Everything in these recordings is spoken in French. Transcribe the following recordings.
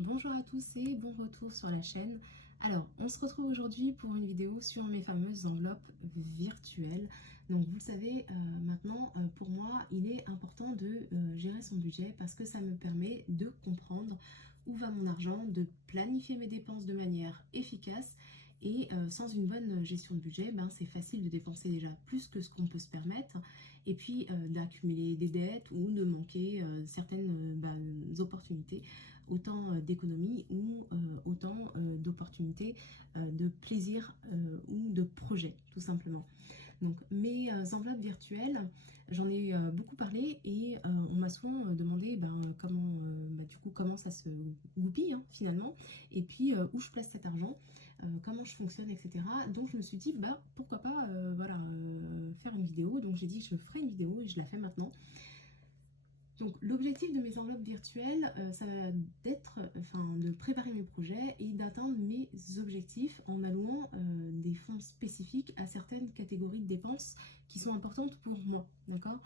Bonjour à tous et bon retour sur la chaîne. Alors, on se retrouve aujourd'hui pour une vidéo sur mes fameuses enveloppes virtuelles. Donc, vous le savez, maintenant, pour moi, il est important de gérer son budget parce que ça me permet de comprendre où va mon argent, de planifier mes dépenses de manière efficace. Et sans une bonne gestion de budget, c'est facile de dépenser déjà plus que ce qu'on peut se permettre et puis d'accumuler des dettes ou de manquer certaines opportunités, autant d'économies ou autant d'opportunités de plaisir ou de projets tout simplement. Donc mes enveloppes virtuelles, j'en ai beaucoup parlé et on m'a souvent demandé comment ça se goupille finalement, et puis où je place cet argent, comment je fonctionne, etc. Donc je me suis dit pourquoi pas faire une vidéo. Donc j'ai dit je ferai une vidéo et je la fais maintenant. Donc l'objectif de mes enveloppes virtuelles, ça va être de préparer mes projets et d'atteindre mes objectifs en allouant des fonds spécifiques à certaines catégories de dépenses qui sont importantes pour moi, d'accord?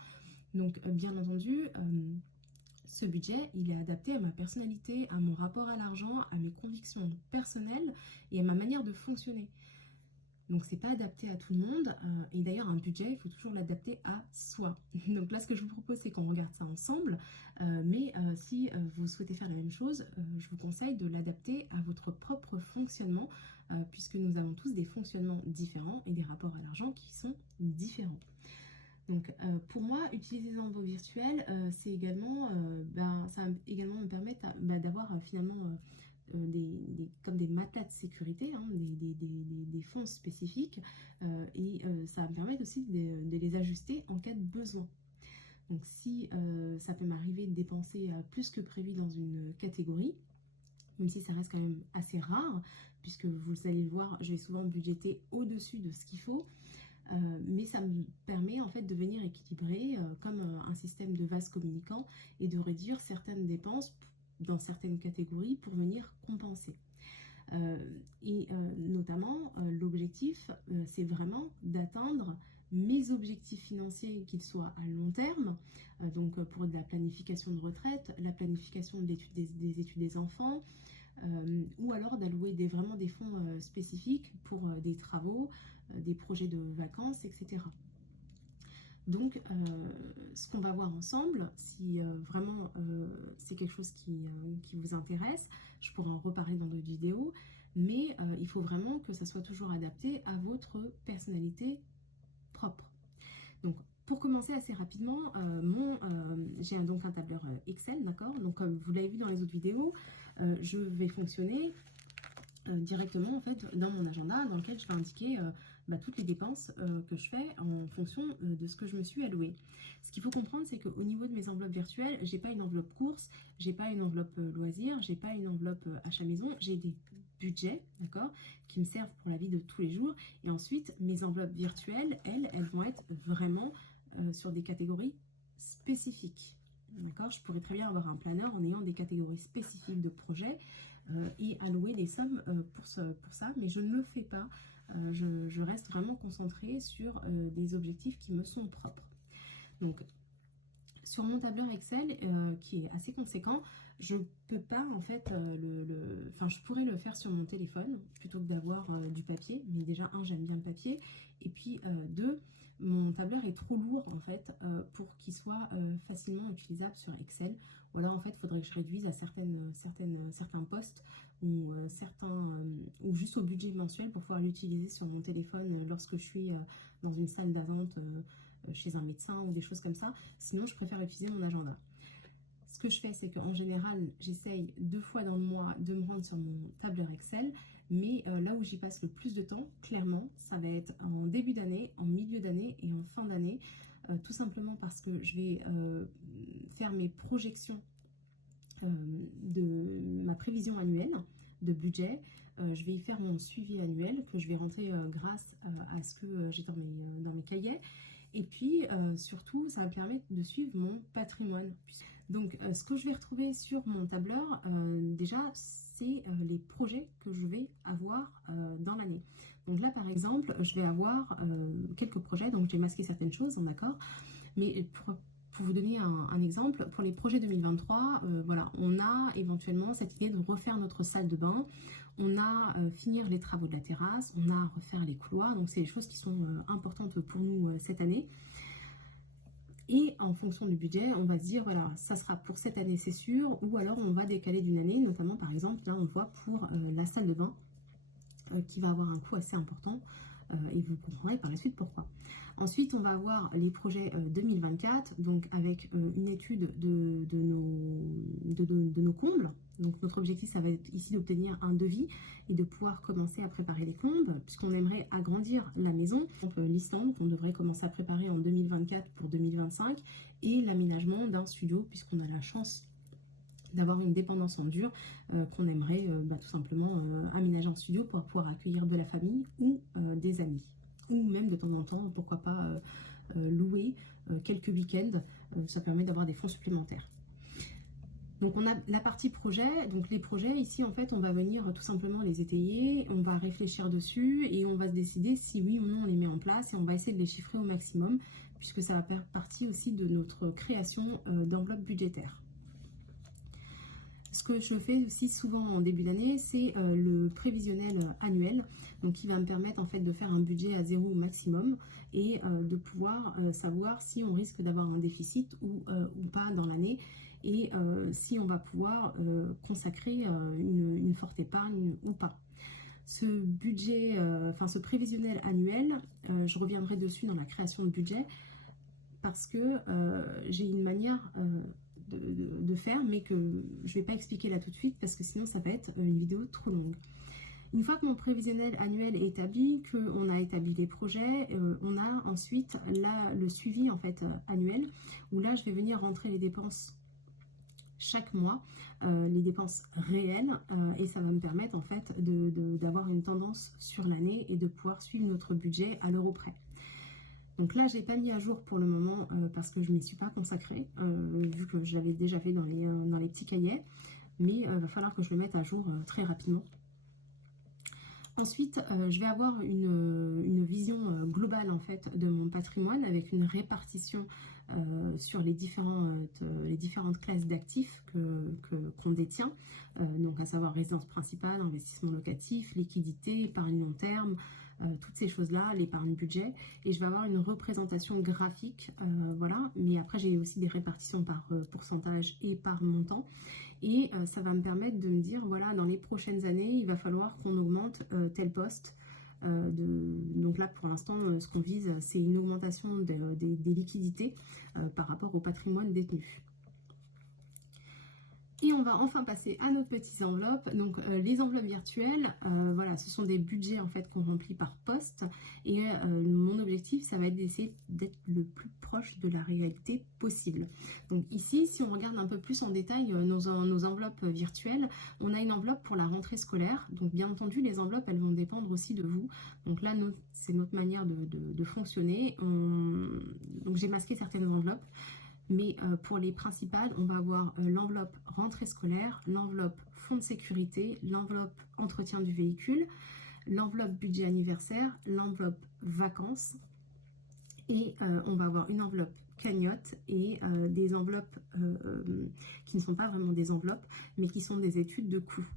Donc bien entendu, ce budget, il est adapté à ma personnalité, à mon rapport à l'argent, à mes convictions personnelles et à ma manière de fonctionner. Donc c'est pas adapté à tout le monde, et d'ailleurs un budget il faut toujours l'adapter à soi. Donc là ce que je vous propose c'est qu'on regarde ça ensemble, mais si vous souhaitez faire la même chose, je vous conseille de l'adapter à votre propre fonctionnement, puisque nous avons tous des fonctionnements différents et des rapports à l'argent qui sont différents. Donc pour moi, utiliser des enveloppes virtuelles, c'est également, ça va également me permettre d'avoir finalement comme des matelas de sécurité, des fonds spécifiques, et ça va me permettre aussi de les ajuster en cas de besoin. Donc si ça peut m'arriver de dépenser plus que prévu dans une catégorie, même si ça reste quand même assez rare, puisque vous allez le voir, je vais souvent budgéter au-dessus de ce qu'il faut, mais ça me permet en fait de venir équilibrer comme un système de vase communicant et de réduire certaines dépenses dans certaines catégories pour venir compenser. Notamment, l'objectif, c'est vraiment d'atteindre mes objectifs financiers, qu'ils soient à long terme, donc pour de la planification de retraite, la planification de des études des enfants, ou alors d'allouer vraiment des fonds spécifiques pour des travaux, des projets de vacances, etc. Donc, ce qu'on va voir ensemble, si vraiment c'est quelque chose qui vous intéresse, je pourrais en reparler dans d'autres vidéos, mais il faut vraiment que ça soit toujours adapté à votre personnalité propre. Donc, pour commencer assez rapidement, j'ai donc un tableur Excel, d'accord? Donc, comme vous l'avez vu dans les autres vidéos, je vais fonctionner directement en fait dans mon agenda dans lequel je vais indiquer toutes les dépenses que je fais en fonction de ce que je me suis alloué. Ce qu'il faut comprendre, c'est qu'au niveau de mes enveloppes virtuelles, j'ai pas une enveloppe course, j'ai pas une enveloppe loisirs, j'ai pas une enveloppe achat maison, j'ai des budgets, d'accord, qui me servent pour la vie de tous les jours. Et ensuite, mes enveloppes virtuelles, elles vont être vraiment sur des catégories spécifiques. D'accord, je pourrais très bien avoir un planeur en ayant des catégories spécifiques de projets et allouer des sommes pour ça, mais je ne le fais pas. Je reste vraiment concentrée sur des objectifs qui me sont propres. Donc, sur mon tableur Excel, qui est assez conséquent, je peux pas en fait je pourrais le faire sur mon téléphone plutôt que d'avoir du papier. Mais déjà, j'aime bien le papier, et puis deux, mon tableur est trop lourd en fait pour qu'il soit facilement utilisable sur Excel. Ou alors en fait, il faudrait que je réduise à certains postes ou ou juste au budget mensuel pour pouvoir l'utiliser sur mon téléphone lorsque je suis dans une salle d'attente chez un médecin ou des choses comme ça. Sinon, je préfère utiliser mon agenda. Ce que je fais, c'est qu'en général, j'essaye 2 fois dans le mois de me rendre sur mon tableur Excel, mais là où j'y passe le plus de temps, clairement, ça va être en début d'année, en milieu d'année et en fin d'année, tout simplement parce que je vais faire mes projections de ma prévision annuelle de budget. Je vais y faire mon suivi annuel que je vais rentrer grâce à ce que j'ai dans mes cahiers. Et puis surtout, ça va me permettre de suivre mon patrimoine. Donc ce que je vais retrouver sur mon tableur, déjà, c'est les projets que je vais avoir dans l'année. Donc là, par exemple, je vais avoir quelques projets, donc j'ai masqué certaines choses, d'accord, mais pour vous donner un exemple, pour les projets 2023, voilà, on a éventuellement cette idée de refaire notre salle de bain, on a finir les travaux de la terrasse, on a à refaire les couloirs, donc c'est des choses qui sont importantes pour nous cette année. Et en fonction du budget, on va se dire, voilà, ça sera pour cette année, c'est sûr, ou alors on va décaler d'une année, notamment par exemple, là on voit pour la salle de bain, qui va avoir un coût assez important, et vous comprendrez par la suite pourquoi. Ensuite, on va avoir les projets 2024, donc avec une étude de nos combles. Donc notre objectif, ça va être ici d'obtenir un devis et de pouvoir commencer à préparer les combles, puisqu'on aimerait agrandir la maison. Donc l'Islande, qu'on devrait commencer à préparer en 2024 pour 2025, et l'aménagement d'un studio, puisqu'on a la chance d'avoir une dépendance en dur, qu'on aimerait tout simplement aménager en studio pour pouvoir accueillir de la famille ou des amis. Ou même de temps en temps, pourquoi pas louer quelques week-ends, ça permet d'avoir des fonds supplémentaires. Donc on a la partie projet, donc les projets ici en fait on va venir tout simplement les étayer, on va réfléchir dessus et on va se décider si oui ou non on les met en place et on va essayer de les chiffrer au maximum puisque ça va faire partie aussi de notre création d'enveloppe budgétaire. Ce que je fais aussi souvent en début d'année, c'est le prévisionnel annuel, donc qui va me permettre en fait de faire un budget à zéro au maximum et de pouvoir savoir si on risque d'avoir un déficit ou pas dans l'année et si on va pouvoir consacrer une forte épargne ou pas. Ce budget, ce prévisionnel annuel, je reviendrai dessus dans la création de budget parce que j'ai une manière de faire, mais que je ne vais pas expliquer là tout de suite parce que sinon ça va être une vidéo trop longue. Une fois que mon prévisionnel annuel est établi, qu'on a établi les projets, on a ensuite là, le suivi en fait annuel, où là je vais venir rentrer les dépenses chaque mois, les dépenses réelles, et ça va me permettre en fait d'avoir une tendance sur l'année et de pouvoir suivre notre budget à l'euro près. Donc là, je n'ai pas mis à jour pour le moment parce que je ne m'y suis pas consacrée, vu que je l'avais déjà fait dans les petits cahiers, mais il va falloir que je le mette à jour très rapidement. Ensuite, je vais avoir une vision globale en fait de mon patrimoine avec une répartition sur les différentes classes d'actifs qu'on détient, donc à savoir résidence principale, investissement locatif, liquidité, épargne long terme, toutes ces choses-là, l'épargne budget, et je vais avoir une représentation graphique, voilà, mais après j'ai aussi des répartitions par pourcentage et par montant, et ça va me permettre de me dire, voilà, dans les prochaines années, il va falloir qu'on augmente tel poste. Donc là, pour l'instant, ce qu'on vise, c'est une augmentation des liquidités par rapport au patrimoine détenu. Et on va enfin passer à nos petites enveloppes. Donc les enveloppes virtuelles, voilà, ce sont des budgets en fait qu'on remplit par poste. Et mon objectif, ça va être d'essayer d'être le plus proche de la réalité possible. Donc ici, si on regarde un peu plus en détail nos enveloppes virtuelles, on a une enveloppe pour la rentrée scolaire. Donc bien entendu, les enveloppes, elles vont dépendre aussi de vous. Donc là, c'est notre manière de fonctionner. Donc j'ai masqué certaines enveloppes. Mais pour les principales, on va avoir l'enveloppe rentrée scolaire, l'enveloppe fonds de sécurité, l'enveloppe entretien du véhicule, l'enveloppe budget anniversaire, l'enveloppe vacances, et on va avoir une enveloppe cagnotte et des enveloppes qui ne sont pas vraiment des enveloppes, mais qui sont des études de coûts.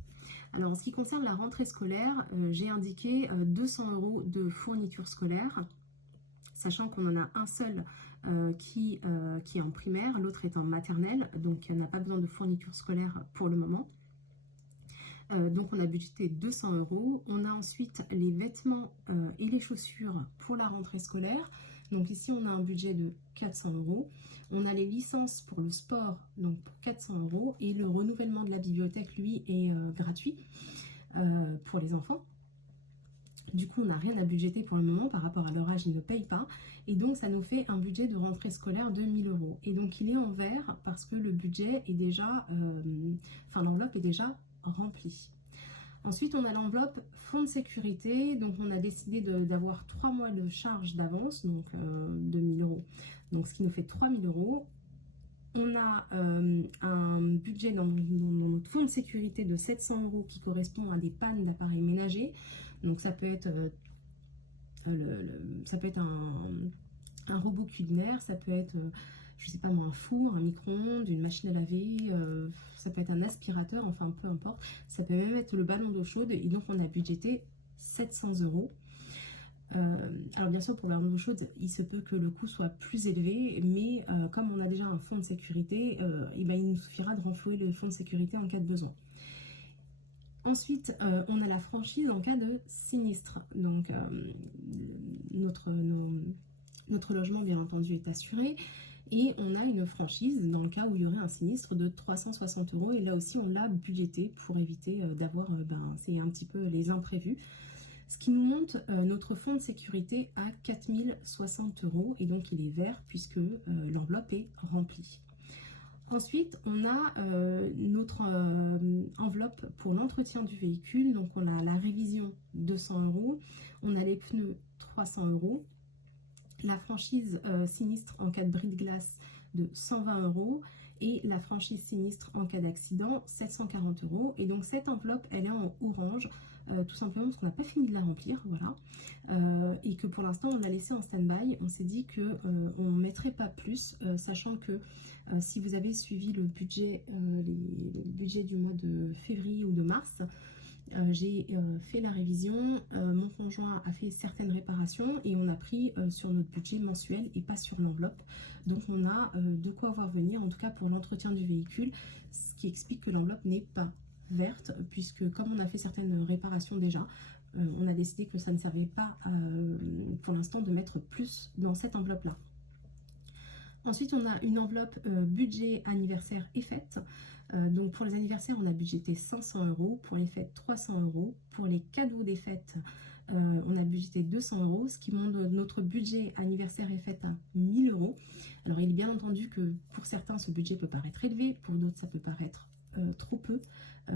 Alors en ce qui concerne la rentrée scolaire, j'ai indiqué 200 € de fourniture scolaire, sachant qu'on en a un seul qui est en primaire, l'autre est en maternelle, donc on n'a pas besoin de fourniture scolaire pour le moment. Donc on a budgété 200 €. On a ensuite les vêtements et les chaussures pour la rentrée scolaire. Donc ici on a un budget de 400 €. On a les licences pour le sport, donc pour 400 €. Et le renouvellement de la bibliothèque, lui, est gratuit pour les enfants. Du coup, on n'a rien à budgéter pour le moment par rapport à leur âge, ils ne payent pas. Et donc, ça nous fait un budget de rentrée scolaire de 1000 €. Et donc, il est en vert parce que le budget est déjà, l'enveloppe est déjà remplie. Ensuite, on a l'enveloppe fonds de sécurité. Donc, on a décidé d'avoir 3 mois de charge d'avance, donc 2000 €. Donc, ce qui nous fait 3000 €. On a un budget dans notre fonds de sécurité de 700 € qui correspond à des pannes d'appareils ménagers. Donc ça peut être, un robot Kuldner, ça peut être, je sais pas moi, un four, un micro-ondes, une machine à laver, ça peut être un aspirateur, enfin peu importe. Ça peut même être le ballon d'eau chaude et donc on a budgété 700 €. Alors bien sûr pour le ballon d'eau chaude, il se peut que le coût soit plus élevé, mais comme on a déjà un fonds de sécurité, et ben, il nous suffira de renflouer le fonds de sécurité en cas de besoin. Ensuite, on a la franchise en cas de sinistre. Donc notre logement bien entendu est assuré. Et on a une franchise dans le cas où il y aurait un sinistre de 360 €. Et là aussi, on l'a budgété pour éviter d'avoir, c'est un petit peu les imprévus. Ce qui nous monte notre fonds de sécurité à 4060 €. Et donc, il est vert puisque l'enveloppe est remplie. Ensuite, on a notre enveloppe pour l'entretien du véhicule. Donc, on a la révision 200 €. On a les pneus 300 €. La franchise sinistre en cas de bris de glace de 120 € et la franchise sinistre en cas d'accident 740 €. Et donc cette enveloppe, elle est en orange, tout simplement parce qu'on n'a pas fini de la remplir, voilà, et que pour l'instant on l'a laissée en stand-by. On s'est dit que on ne mettrait pas plus, sachant que si vous avez suivi le budget du mois de février ou de mars, j'ai fait la révision, mon conjoint a fait certaines réparations et on a pris sur notre budget mensuel et pas sur l'enveloppe. Donc on a de quoi voir venir, en tout cas pour l'entretien du véhicule, ce qui explique que l'enveloppe n'est pas verte, puisque comme on a fait certaines réparations déjà, on a décidé que ça ne servait pas pour l'instant de mettre plus dans cette enveloppe-là. Ensuite, on a une enveloppe budget anniversaire et fêtes. Donc pour les anniversaires, on a budgété 500 €, pour les fêtes 300 €, pour les cadeaux des fêtes, on a budgété 200 €, ce qui monte notre budget anniversaire et fêtes à 1000 €. Alors il est bien entendu que pour certains, ce budget peut paraître élevé, pour d'autres, ça peut paraître trop peu,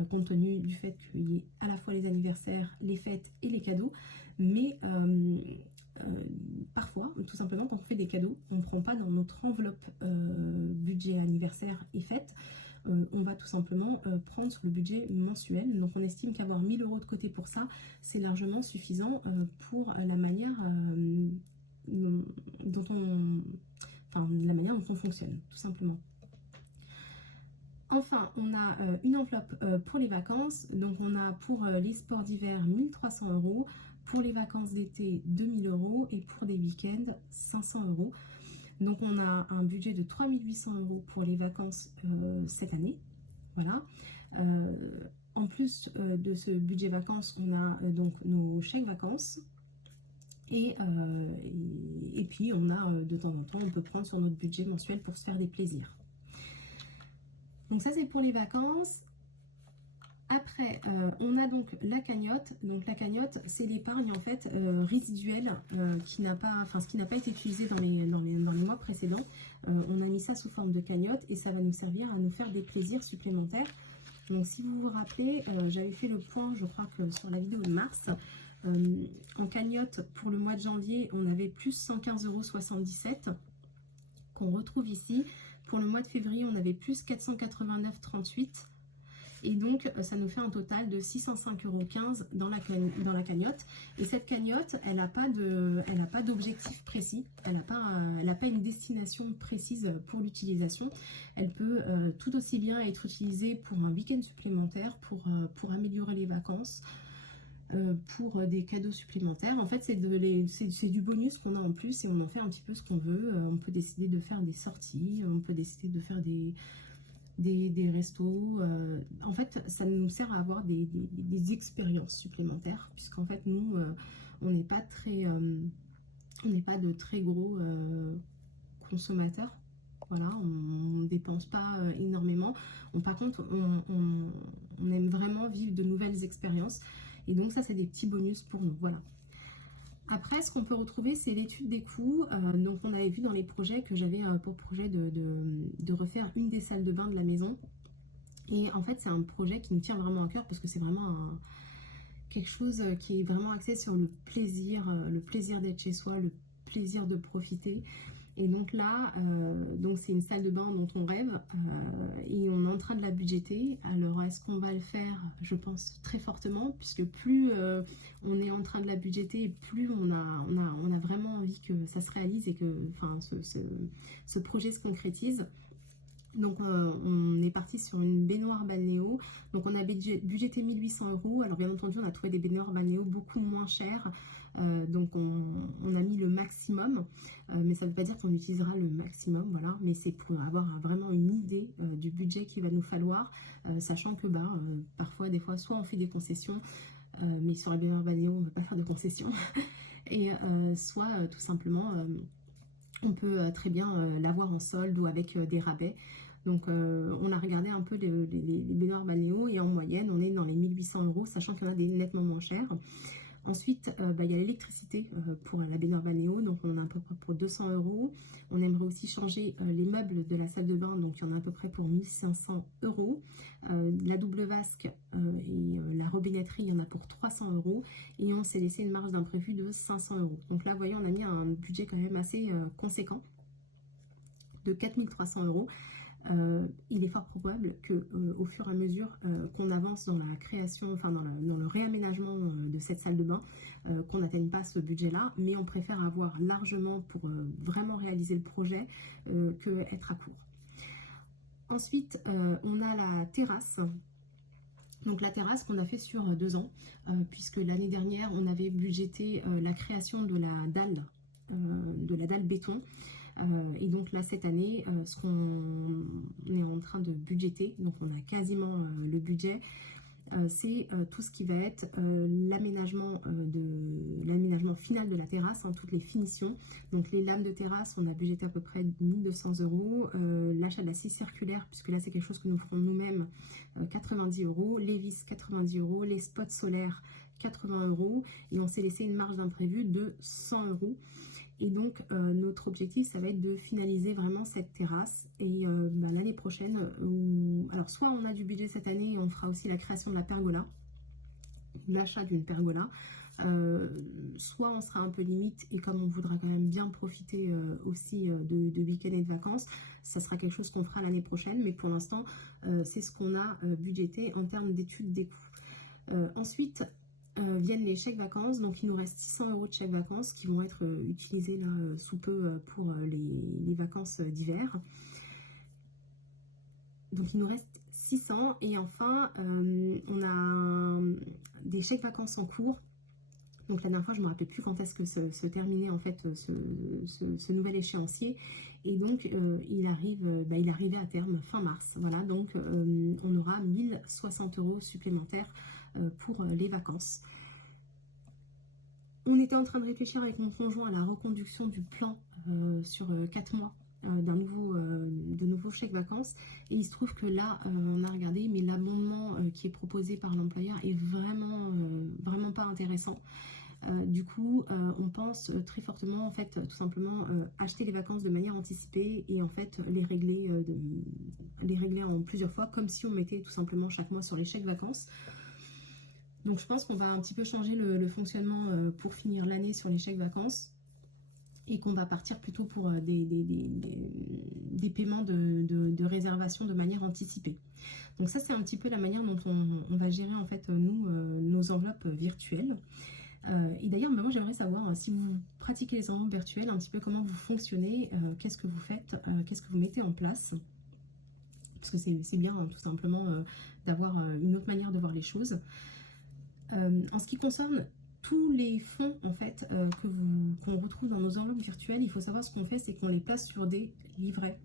compte tenu du fait qu'il y ait à la fois les anniversaires, les fêtes et les cadeaux. Mais parfois, tout simplement, quand on fait des cadeaux, on ne prend pas dans notre enveloppe budget anniversaire et fête. On va tout simplement prendre sur le budget mensuel. Donc on estime qu'avoir 1000 € de côté pour ça, c'est largement suffisant pour la manière dont on fonctionne, tout simplement. Enfin, on a une enveloppe pour les vacances. Donc on a pour les sports d'hiver 1300 €, pour les vacances d'été 2000 € et pour des week-ends 500 €. Donc on a un budget de 3800 € pour les vacances cette année. Voilà. En plus de ce budget vacances, on a donc nos chèques vacances. Et puis on a de temps en temps, on peut prendre sur notre budget mensuel pour se faire des plaisirs. Donc ça c'est pour les vacances. Après, on a donc la cagnotte. Donc la cagnotte, c'est l'épargne en fait résiduelle ce qui n'a pas été utilisé dans les mois précédents. On a mis ça sous forme de cagnotte et ça va nous servir à nous faire des plaisirs supplémentaires. Donc si vous vous rappelez, j'avais fait le point, je crois que sur la vidéo de mars. En cagnotte pour le mois de janvier, on avait plus 115,77 € qu'on retrouve ici. Pour le mois de février, on avait plus 489,38 €. Et donc, ça nous fait un total de 605,15 € dans la cagnotte. Et cette cagnotte, elle n'a pas d'objectif précis. Elle n'a pas une destination précise pour l'utilisation. Elle peut tout aussi bien être utilisée pour un week-end supplémentaire, pour améliorer les vacances, pour des cadeaux supplémentaires. En fait, c'est du bonus qu'on a en plus et on en fait un petit peu ce qu'on veut. On peut décider de faire des sorties, on peut décider de faire des restos. En fait, ça nous sert à avoir des expériences supplémentaires, puisqu'en fait, nous, on n'est pas de très gros consommateurs. Voilà, on ne dépense pas énormément. Par contre, on aime vraiment vivre de nouvelles expériences. Et donc ça, c'est des petits bonus pour nous. Voilà. Après, ce qu'on peut retrouver, c'est l'étude des coûts. Donc on avait vu dans les projets que j'avais pour projet de refaire une des salles de bain de la maison. Et en fait, c'est un projet qui me tient vraiment à cœur parce que c'est vraiment quelque chose qui est vraiment axé sur le plaisir d'être chez soi, le plaisir de profiter. Et donc là, donc c'est une salle de bain dont on rêve et on est en train de la budgéter. Alors est-ce qu'on va le faire? Je pense très fortement, puisque plus on est en train de la budgéter, et plus on a vraiment envie que ça se réalise et que enfin, ce projet se concrétise. Donc on est parti sur une baignoire balnéo, donc on a budgété 1800 €. Alors bien entendu on a trouvé des baignoires balnéo beaucoup moins chères, donc on a mis le maximum, mais ça ne veut pas dire qu'on utilisera le maximum, voilà, mais c'est pour avoir vraiment une idée du budget qu'il va nous falloir, sachant que parfois, des fois, soit on fait des concessions, mais sur la baignoire balnéo on ne veut pas faire de concessions, et soit tout simplement on peut très bien l'avoir en solde ou avec des rabais. Donc on a regardé un peu les baignoires balnéo et en moyenne on est dans les 1800 €, sachant qu'il y en a des nettement moins chers. Ensuite, il y a l'électricité pour la baignoire balnéo, donc on en a à peu près pour 200 €. On aimerait aussi changer les meubles de la salle de bain, donc il y en a à peu près pour 1500 €. La double vasque et la robinetterie, il y en a pour 300 €. Et on s'est laissé une marge d'imprévu de 500 €. Donc là, vous voyez, on a mis un budget quand même assez conséquent de 4300 €. Il est fort probable que au fur et à mesure qu'on avance dans la création, enfin dans le réaménagement de cette salle de bain, qu'on n'atteigne pas ce budget-là, mais on préfère avoir largement pour vraiment réaliser le projet que être à court. Ensuite, on a la terrasse. Donc la terrasse qu'on a fait sur 2 ans, puisque l'année dernière on avait budgété la création de la dalle béton. Et donc là cette année, ce qu'on est en train de budgéter, donc on a quasiment le budget, c'est tout ce qui va être l'aménagement final de la terrasse, toutes les finitions. Donc les lames de terrasse, on a budgété à peu près 1200 €. L'achat de la scie circulaire, puisque là c'est quelque chose que nous ferons nous-mêmes, 90 €. Les vis, 90 €. Les spots solaires, 80 €. Et on s'est laissé une marge d'imprévu de 100 €. Et donc notre objectif, ça va être de finaliser vraiment cette terrasse. Et l'année prochaine, alors soit on a du budget cette année et on fera aussi la création de la pergola, l'achat d'une pergola, soit on sera un peu limite, et comme on voudra quand même bien profiter aussi de week-end et de vacances, ça sera quelque chose qu'on fera l'année prochaine. Mais pour l'instant, c'est ce qu'on a budgété en termes d'études des coûts. Ensuite, viennent les chèques vacances. Donc il nous reste 600 € de chèques vacances qui vont être utilisés là sous peu pour les vacances d'hiver. Donc il nous reste 600. Et enfin on a des chèques vacances en cours. Donc la dernière fois je ne me rappelle plus quand est-ce que se terminait en fait ce nouvel échéancier. Et donc il arrivait à terme fin mars. Voilà, donc on aura 1060 € supplémentaires pour les vacances. On était en train de réfléchir avec mon conjoint à la reconduction du plan sur 4 mois de nouveaux chèques vacances. Et il se trouve que là, on a regardé, mais l'abondement qui est proposé par l'employeur est vraiment pas intéressant. Du coup, on pense très fortement, en fait, tout simplement acheter les vacances de manière anticipée et en fait les régler en plusieurs fois, comme si on mettait tout simplement chaque mois sur les chèques vacances. Donc je pense qu'on va un petit peu changer le fonctionnement pour finir l'année sur les chèques vacances, et qu'on va partir plutôt pour des paiements de réservation de manière anticipée. Donc ça, c'est un petit peu la manière dont on va gérer en fait nos enveloppes virtuelles. Et d'ailleurs, moi j'aimerais savoir si vous pratiquez les enveloppes virtuelles, un petit peu comment vous fonctionnez, qu'est-ce que vous faites, qu'est-ce que vous mettez en place. Parce que c'est bien tout simplement d'avoir une autre manière de voir les choses. En ce qui concerne tous les fonds en fait qu'on retrouve dans nos enveloppes virtuelles, il faut savoir ce qu'on fait, c'est qu'on les place sur des livrets,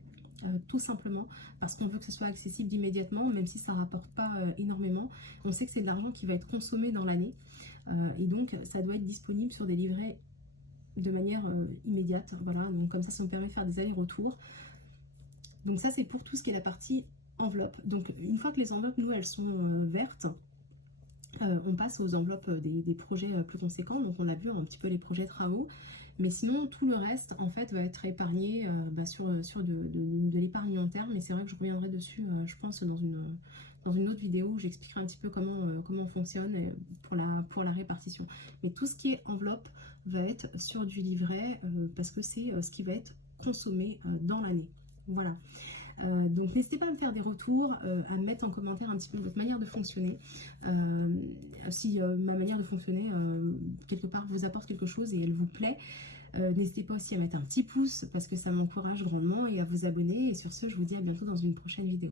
tout simplement parce qu'on veut que ce soit accessible immédiatement, même si ça ne rapporte pas énormément. On sait que c'est de l'argent qui va être consommé dans l'année, et donc ça doit être disponible sur des livrets de manière immédiate. Voilà, donc comme ça nous permet de faire des allers-retours. Donc ça, c'est pour tout ce qui est la partie enveloppe. Donc une fois que les enveloppes, nous, elles sont vertes, on passe aux enveloppes des projets plus conséquents. Donc on a vu un petit peu les projets travaux, mais sinon tout le reste en fait va être épargné sur de l'épargne long terme. Et c'est vrai que je reviendrai dessus, je pense, dans une autre vidéo où j'expliquerai un petit peu comment on fonctionne pour la répartition. Mais tout ce qui est enveloppe va être sur du livret, parce que c'est ce qui va être consommer dans l'année. Voilà. Donc n'hésitez pas à me faire des retours, à me mettre en commentaire un petit peu votre manière de fonctionner. Si ma manière de fonctionner, quelque part, vous apporte quelque chose et elle vous plaît. N'hésitez pas aussi à mettre un petit pouce parce que ça m'encourage grandement et à vous abonner. Et sur ce, je vous dis à bientôt dans une prochaine vidéo.